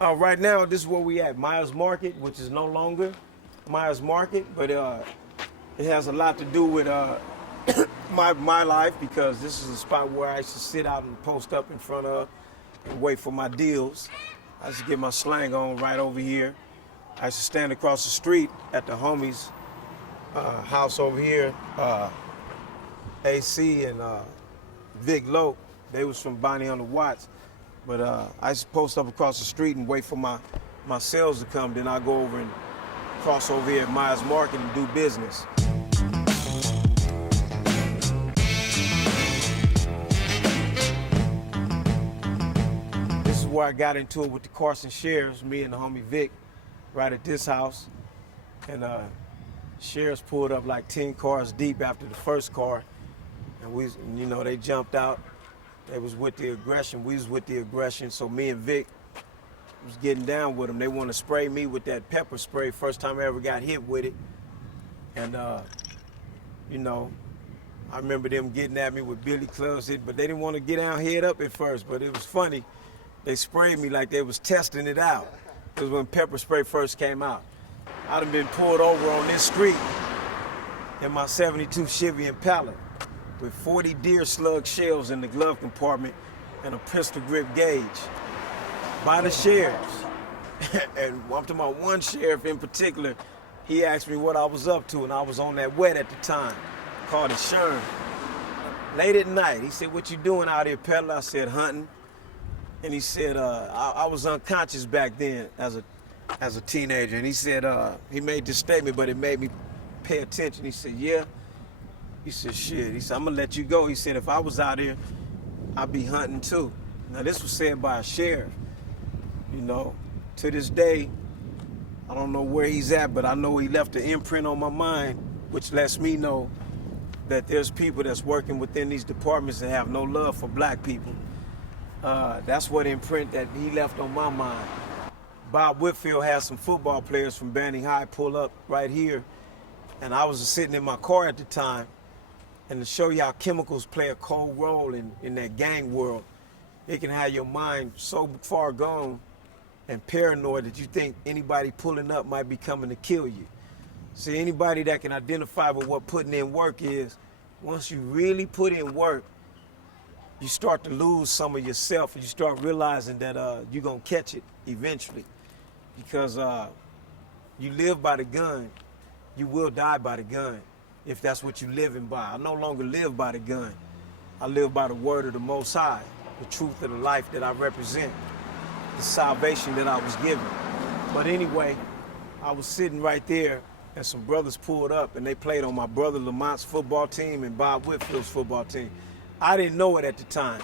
Right now, this is where we at, Miya Market, which is no longer Miya Market, but it has a lot to do with my life, because this is a spot where I used to sit out and post up in front of and wait for my deals. I used to get my slang on right over here. I used to stand across the street at the homies' house over here, AC and Vic Lowe. They was from Bonnie on the Watts. But I used to post up across the street and wait for my sales to come. Then I go over and cross over here at Miya Market and do business. This is where I got into it with the Carson shares, me and the homie Vic, right at this house. And shares pulled up like 10 cars deep after the first car. And they jumped out. They was with the aggression, we was with the aggression, so me and Vic was getting down with them. They want to spray me with that pepper spray, first time I ever got hit with it. And, I remember them getting at me with billy clubs, but they didn't want to get down head up at first, but it was funny. They sprayed me like they was testing it out. It was when pepper spray first came out. I'd have been pulled over on this street in my 72 Chevy Impala with 40 deer slug shells in the glove compartment and a pistol grip gauge by the sheriffs. And I'm talking about one sheriff in particular. He asked me what I was up to, and I was on that wet at the time, called it Shern. Late at night, he said, "What you doing out here, Peddler?" I said, "Hunting." And he said, I was unconscious back then as a teenager. And he said, he made this statement, but it made me pay attention. He said, "Yeah." He said, "Shit." He said, "I'm gonna let you go." He said, "If I was out here, I'd be hunting too." Now this was said by a sheriff. To this day, I don't know where he's at, but I know he left an imprint on my mind, which lets me know that there's people that's working within these departments that have no love for black people. That's what imprint that he left on my mind. Bob Whitfield had some football players from Banning High pull up right here, and I was sitting in my car at the time. And to show you how chemicals play a cold role in that gang world, it can have your mind so far gone and paranoid that you think anybody pulling up might be coming to kill you. See, anybody that can identify with what putting in work is, once you really put in work, you start to lose some of yourself, and you start realizing that you're gonna catch it eventually. Because you live by the gun, you will die by the gun, if that's what you're living by. I no longer live by the gun. I live by the word of the Most High, the truth of the life that I represent, the salvation that I was given. But anyway, I was sitting right there, and some brothers pulled up, and they played on my brother Lamont's football team and Bob Whitfield's football team. I didn't know it at the time.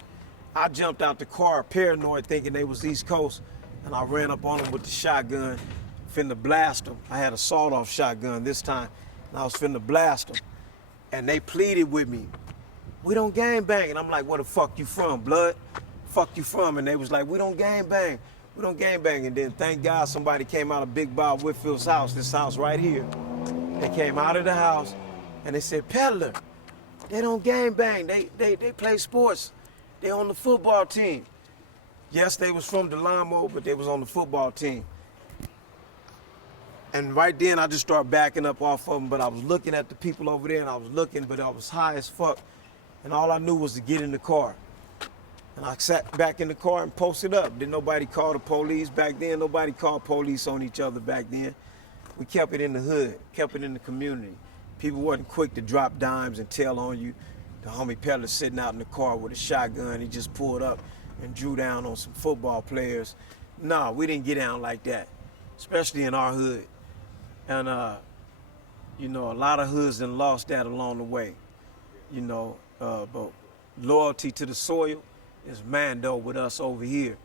I jumped out the car, paranoid, thinking they was East Coast, and I ran up on them with the shotgun, finna blast them. I had a sawed-off shotgun this time, and I was finna blast them. And they pleaded with me, "We don't gang bang." And I'm like, "Where the fuck you from, blood? Fuck you from?" And they was like, "We don't gang bang. We don't gang bang." And then thank God somebody came out of Big Bob Whitfield's house, this house right here. They came out of the house and they said, "Peddler, they don't gang bang. They play sports. They on the football team." Yes, they was from Delamo, but they was on the football team. And right then, I just started backing up off of them, but I was looking at the people over there, and I was looking, but I was high as fuck, and all I knew was to get in the car. And I sat back in the car and posted up. Didn't nobody call the police back then. Nobody called police on each other back then. We kept it in the hood, kept it in the community. People wasn't quick to drop dimes and tell on you. The homie Peddler sitting out in the car with a shotgun, he just pulled up and drew down on some football players. No, we didn't get down like that, especially in our hood. And, a lot of hoods done lost that along the way, but loyalty to the soil is mando with us over here.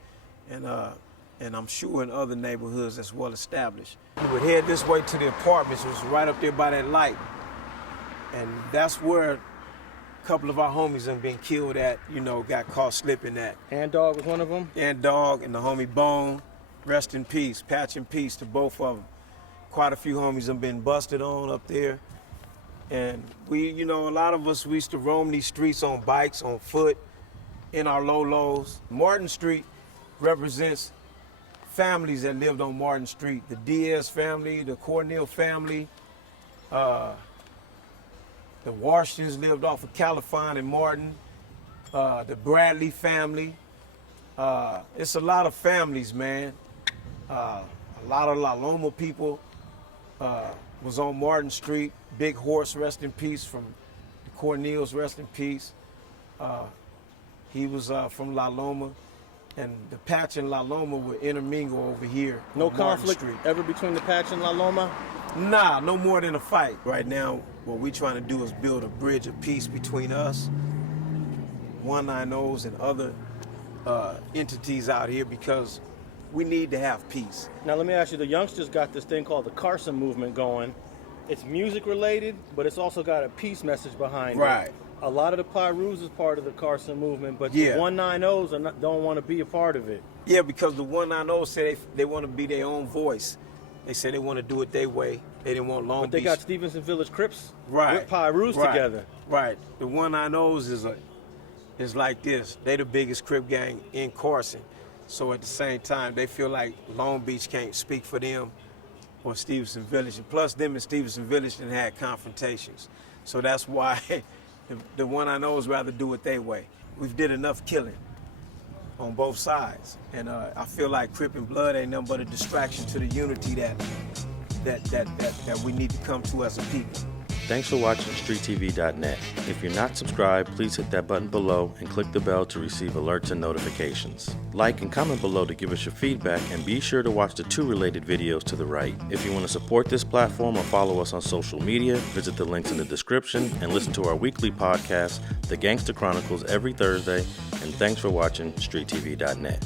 And I'm sure in other neighborhoods that's well established. We would head this way to the apartments, which was right up there by that light. And that's where a couple of our homies have been killed at, got caught slipping at. And Dog was one of them? And Dog and the homie Bone, rest in peace, patch in peace to both of them. Quite a few homies have been busted on up there. And we, a lot of us, we used to roam these streets on bikes, on foot, in our low lows. Martin Street represents families that lived on Martin Street. The Diaz family, the Cornell family, the Washingtons lived off of Califine and Martin, the Bradley family. It's a lot of families, man. A lot of La Loma people was on Martin Street. Big Horse, rest in peace, from the Cornels, rest in peace. He was from La Loma, and the Patch and La Loma would intermingle over here. No on Martin conflict Street. ever between the Patch and La Loma? Nah, no more than a fight. Right now, what we're trying to do is build a bridge of peace between us, 190s, and other entities out here, because we need to have peace. Now let me ask you, the youngsters got this thing called the Carson movement going. It's music related, but it's also got a peace message behind it. Right. A lot of the Pirus is part of the Carson movement, but Yeah. the 190s don't want to be a part of it. Yeah, because the 190s say they want to be their own voice. They say they want to do it their way. They didn't want Long But they Beach. got Stevenson Village Crips Right. with Pirus Right. together. Right. The 190s is like this. They the biggest Crip gang in Carson. So at the same time, they feel like Long Beach can't speak for them or Stevenson Village. And plus, them and Stevenson Village done had confrontations. So that's why the 190s rather do it their way. We've did enough killing on both sides. And I feel like Crip and Blood ain't nothing but a distraction to the unity that we need to come to as a people. Thanks for watching StreetTV.net. If you're not subscribed, please hit that button below and click the bell to receive alerts and notifications. Like and comment below to give us your feedback, and be sure to watch the 2 related videos to the right. If you want to support this platform or follow us on social media, visit the links in the description and listen to our weekly podcast, The Gangster Chronicles, every Thursday. And thanks for watching StreetTV.net.